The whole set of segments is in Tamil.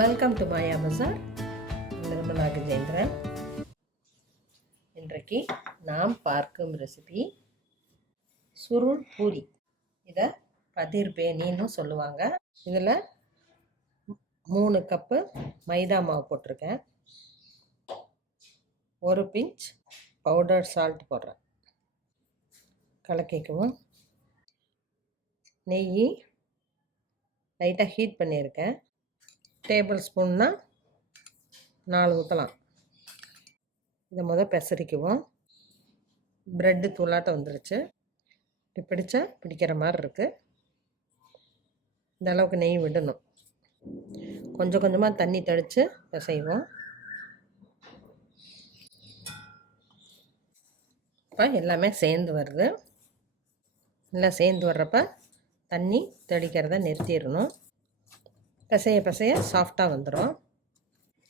வெல்கம் டு மாயா பஜார். நிர்மலா கஜேந்திரன். இன்றைக்கு நாம் பார்க்கும் ரெசிபி சுருள் பூரி. இதை பதிர் பேனின்னு சொல்லுவாங்க. இதில் 3 கப்பு மைதா மாவு போட்டிருக்கேன். 1 பிஞ்ச் பவுடர் சால்ட் போடுறேன். கலக்கிக்குவோம். நெய் லைட்டாக ஹீட் பண்ணியிருக்கேன். டேபிள் ஸ்பூன்னா 4 ஊற்றலாம். இதை பெசரிக்குவோம். ப்ரெட்டு தூளாட்டம் வந்துருச்சு. இப்படி பிடிச்சா பிடிக்கிற மாதிரி இருக்குது. இந்த அளவுக்கு நெய் விடணும். கொஞ்சம் கொஞ்சமாக தண்ணி தெளித்து பிசைவோம். இப்போ எல்லாமே சேர்ந்து வருது. எல்லாம் சேர்ந்து வர்றப்ப தண்ணி தெளிக்கிறத நிறுத்திடணும். பிசைய சாஃப்டாக வந்துடும்.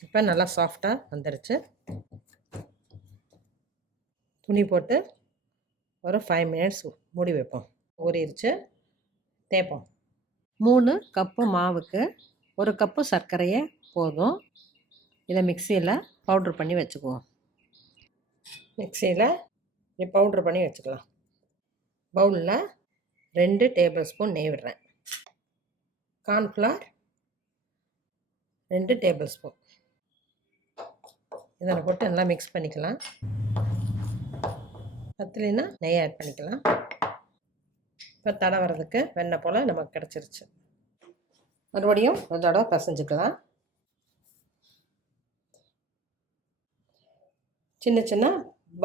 இப்போ நல்லா சாஃப்டாக வந்துருச்சு. துணி போட்டு ஒரு 5 மினிட்ஸ் மூடி வைப்போம். ஊறிடுச்சு. தேய்ப்போம். 3 கப்பு மாவுக்கு 1 கப்பு சர்க்கரையே போதும். இதை மிக்சியில் பவுட்ரு பண்ணி வச்சுக்குவோம். மிக்சியில் பவுட்ரு பண்ணி வச்சுக்கலாம். பவுலில் 2 டேபிள் ஸ்பூன் நெய் விடுறேன். Cornflour 2 table spoon. இதில் போட்டு நல்லா மிக்ஸ் பண்ணிக்கலாம். பத்தலைன்னா நெய் ஆட் பண்ணிக்கலாம். இப்போ தடை வர்றதுக்கு வெண்ணெய் போல் நமக்கு கிடச்சிருச்சு. மறுபடியும் ஒரு தடவை பசைஞ்சுக்கலாம். சின்ன சின்ன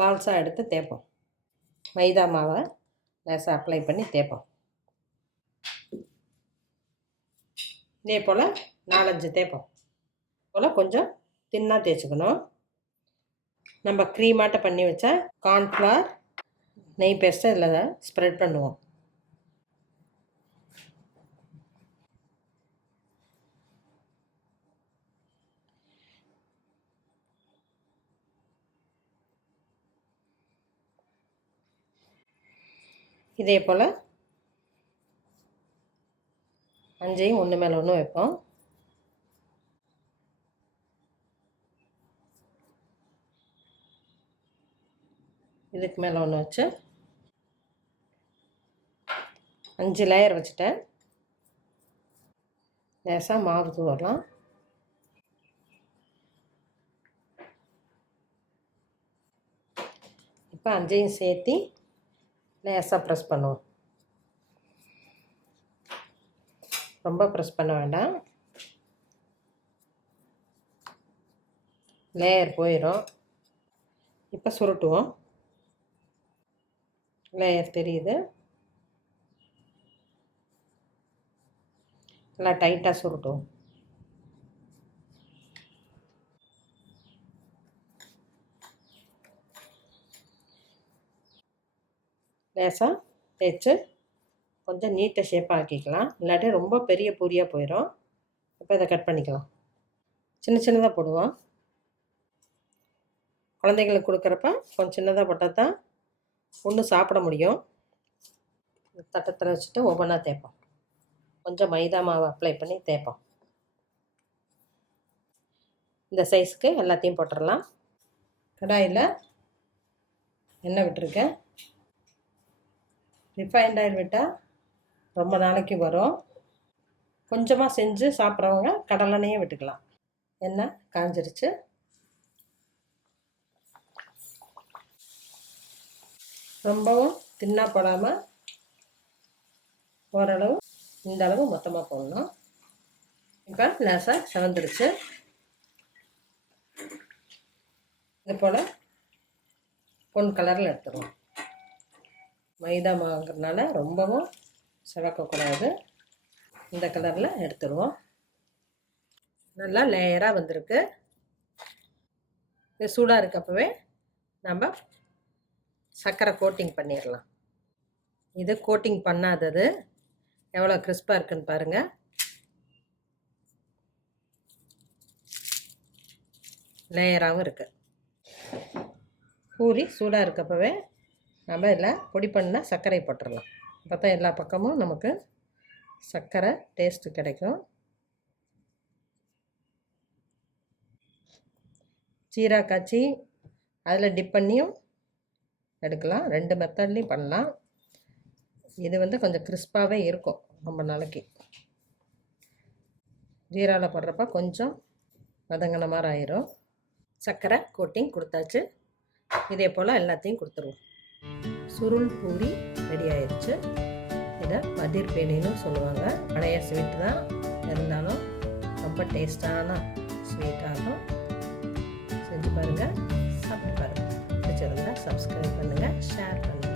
பால்ஸாக எடுத்து தேய்ப்போம். மைதா மாவை லேசாக அப்ளை பண்ணி தேய்ப்போம். இதே போல் 4-5 தேய்ப்போம். போல் கொஞ்சம் தின்னாக தேய்ச்சிக்கணும். நம்ம க்ரீமாட்டை பண்ணி வச்சா கார்ன்ஃப்ளவர் நெய் பேஸ்ட்டை இதில் ஸ்ப்ரெட் பண்ணுவோம். இதே போல் 5ஐயும் ஒன்று மேலே ஒன்று வைப்போம். இதுக்கு மேலே ஒன்று வச்சு 5 லேயர் வச்சுட்டேன். லேசாக மாவு தூவலாம். இப்போ 5ஐயும் சேர்த்து லேசாக ப்ரெஸ் பண்ணுவோம். ரொம்ப ப்ரெஸ் பண்ண வேண்டாம். லேயர் போயிடும். இப்போ சுருட்டுவோம். லேயர் தெரியுது. நல்லா டைட்டாக சுருட்டுவோம். லேசாக தேய்ச்சி கொஞ்சம் நீட்டாக ஷேப்பாக ஆக்கிக்கலாம். இல்லாட்டி ரொம்ப பெரிய பூரியாக போயிடும். இப்போ இதை கட் பண்ணிக்கலாம். சின்ன சின்னதாக போடுவோம். குழந்தைங்களுக்கு கொடுக்குறப்ப கொஞ்சம் சின்னதாக போட்டால் தான் ஒன்று சாப்பிட முடியும். தட்டத்தில் வச்சுட்டு ஒவ்வொன்றா தேய்ப்போம். கொஞ்சம் மைதா மாவை அப்ளை பண்ணி தேய்ப்போம். இந்த சைஸுக்கு எல்லாத்தையும் போட்டுடலாம். கடாயில் எண்ணெய் விட்டுருக்கேன். ரிஃபைண்ட் ஆயில் விட்டால் ரொம்ப நாளைக்கு வரும். கொஞ்சமாக செஞ்சு சாப்பிட்றவங்க கடலெண்ணெயே விட்டுக்கலாம். எண்ணெய் காஞ்சிருச்சு. ரொம்பவும் தின்னாக போடாமல் ஓரளவு இந்த அளவு மொத்தமாக போடணும். இப்போ லேசாக செவந்துருச்சு. இது போல் பொன் கலரில் எடுத்துருவோம். மைதா மாவுங்கிறதுனால ரொம்பவும் சிவக்கக்கூடாது. இந்த கலரில் எடுத்துருவோம். நல்லா லேயராக வந்திருக்கு. இது சூடாக இருக்கப்பவே நம்ம சர்க்கரை கோட்டிங் பண்ணிடலாம். இது கோட்டிங் பண்ணாதது எவ்வளோ கிறிஸ்பாக இருக்குன்னு பாருங்கள். லேயராகவும் இருக்குது. பூரி சூடாக இருக்கப்பவே நம்ம இதில் பொடி பண்ண சர்க்கரை போட்டுடலாம். அப்போ தான் எல்லா பக்கமும் நமக்கு சர்க்கரை டேஸ்ட்டு கிடைக்கும். ஜீரா காய்ச்சி அதில் டிப் பண்ணியும் எடுக்கலாம். 2 மெத்தட்லேயும் பண்ணலாம். இது வந்து கொஞ்சம் கிறிஸ்பாகவே இருக்கும் ரொம்ப நாளைக்கு. ஜீராவில் போடுறப்ப கொஞ்சம் வதங்கின மாதிரி ஆயிரும். சர்க்கரை கோட்டிங் கொடுத்தாச்சு. இதே போல் எல்லாத்தையும் கொடுத்துருவோம். சுருள் பூரி ரெடி ஆயிடுச்சு. இதை மதிர் பேனின்னு சொல்லுவாங்க. பழைய ஸ்வீட் தான், இருந்தாலும் ரொம்ப டேஸ்டான ஸ்வீட்டாகும். செஞ்சு பாருங்கள், சாப்பிட்டு பாருங்கள். பிடிச்சிருந்தா சப்ஸ்கிரைப் பண்ணுங்கள், ஷேர் பண்ணுங்கள்.